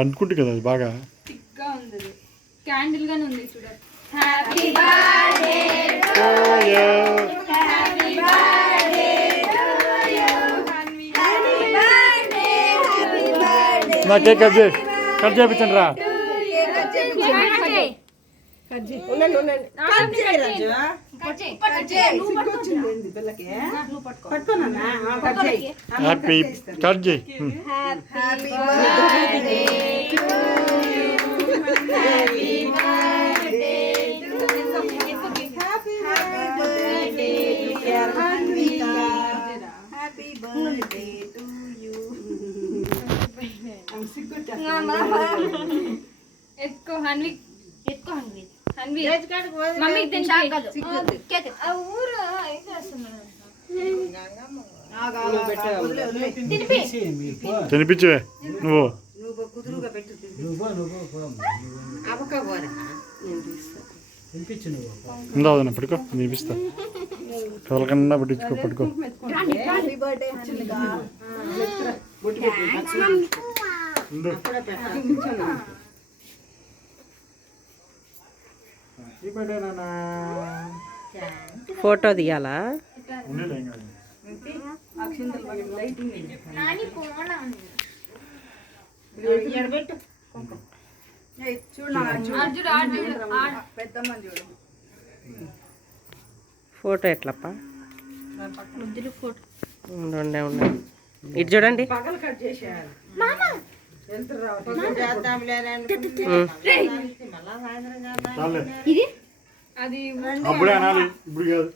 అనుకుంటు కదా అది బాగా థిక్గా ఉంది, క్యాండిల్ గానే ఉంది చూడండి. Happy birthday to you, happy birthday to you, happy birthday, happy birthday. నా కేక్ కట్ చేయించండి రా. హ్యాపీ కట్ చేయి. Happy birthday to you, happy birthday to you, happy birthday dear Hanvika, happy birthday to you. ఎత్తుకో హన్విక్, ఎత్తుకో హన్విక్, హన్విక్ mummy తినిపించే నువ్వు ఉందా పట్టుకో, తినిపిస్తా. కదలకన్నా పట్టించుకో, పట్టుకో. ఫోటో తీయాలా? ఫోటో ఎట్లప్ప? ఉండే ఇటు చూడండి. అది అప్పుడే అనాలి, ఇప్పుడు కాదు.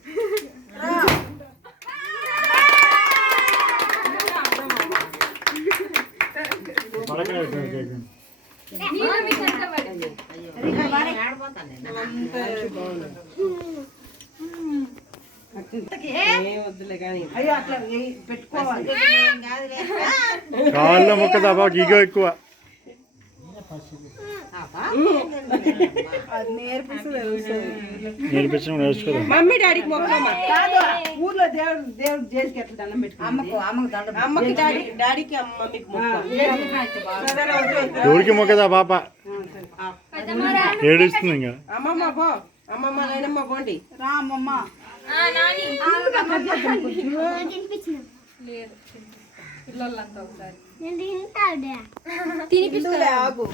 కాళ్ళ మొక్క తప్ప ఈగో ఎక్కువ. నేర్పించడం నేర్చుకోదా? మమ్మీ డాడీకి మొక్క ఊర్లో దేవుడు జైలుకి ఎట్లా దండం పెట్టుకో, అమ్మకి డాడీకి మమ్మీకి ఎవరికి మొక్కదా పాప? ఏడుస్తుంది ఇంకా. అమ్మమ్మ పో, అమ్మమ్మ నాయనమ్మ పోండి. రా అమ్మమ్మ. పిల్లలంతా ఒకసారి తినిపిస్తా ఆగు.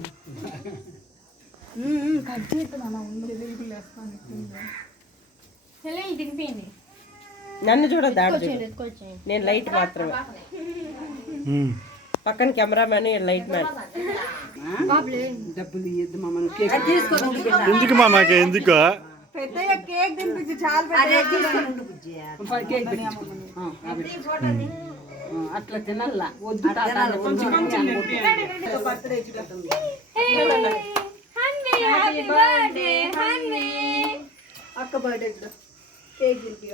తినిపింది. నన్ను చూడద్దు, నేను లైట్ మాత్రమే. పక్కన కెమెరామ్యాన్, లైట్ మ్యాన్. డబ్బులు ఇయ్యద్దు మామ, ఎందుకు మామాకి ఎందుకు? పెద్దగా కేక్ తినిపించి చాలా కేక్ అట్లా తినల్లా, వద్దు అక్క బర్త్డే కేక్ తినిపి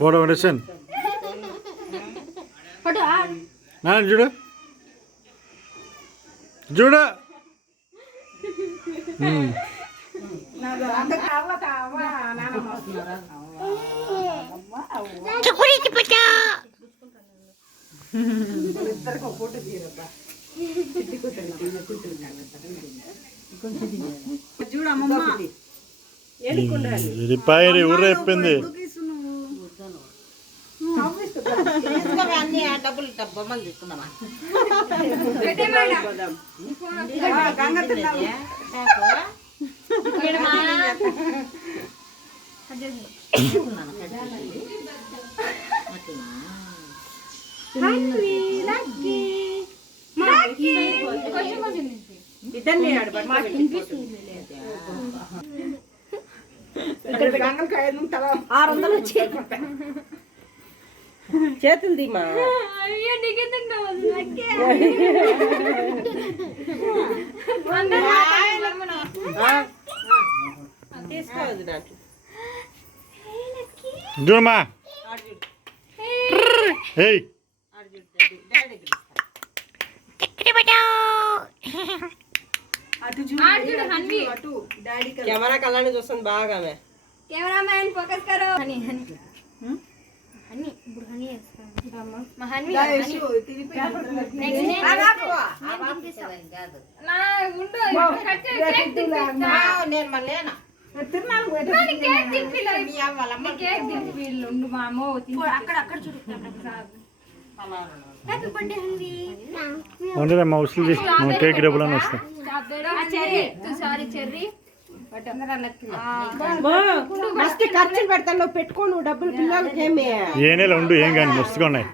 ఫోటో పడేసాను నాన్న, చూడు చూడు. రిపాయి ఊరు అయిపోయింది. డబ్బులు బొమ్మలు తీసుకుందామా? ఇద్దరిని చేతులు దీమా తీసుకోవద్దు నాకు. చూడమ్మా. కెమెరా కళ్ళని చూస్తుంది బాగా. కెమెరామ్యాన్ ఫోకస్ కరో. మా హన్వి దా, హన్వి. యశు, తిరిగి Next నేను. నా ఉండు ఇప్పుడు కట్ చేసి కేక్ తినిపిస్తా. నేను మళ్ళీనా తిరునాళ్ళకు పోయి నా నీ కేక్ తినిపిలే. నీ కేక్ తినిపిల్లు ఉండు మా అమ్మ అక్కడ చూడు హ్యాపీ బర్త్డే హన్వి. ఉండదమ్మా వసూలు చేసి కేక్ డబ్బులని వస్తాయి. చెర్రీ సారీ చెర్రీ మస్తు ఖర్చులు పెడతాను నువ్వు పెట్టుకో నువ్వు డబ్బులు పిల్లలకి ఏమి ఏ నెల ఉండు ఏం కానీ మస్తుగా ఉన్నాయి.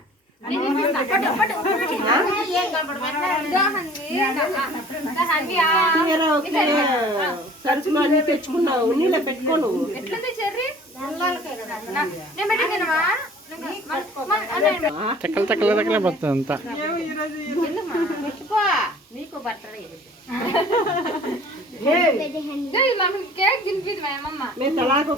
ఖర్చులు అన్ని తెచ్చుకున్నావు నీళ్ళ పెట్టుకో నువ్వు ఎట్లుంది చెర్రీ నేను పెట్టిందేనమ్మా చెక్కలు చెక్కలు చెక్కలే పోతుంది అంతా. నీకు బట్టలు కేక్ తినిపిది మా అమ్మమ్మ మేము తలాకు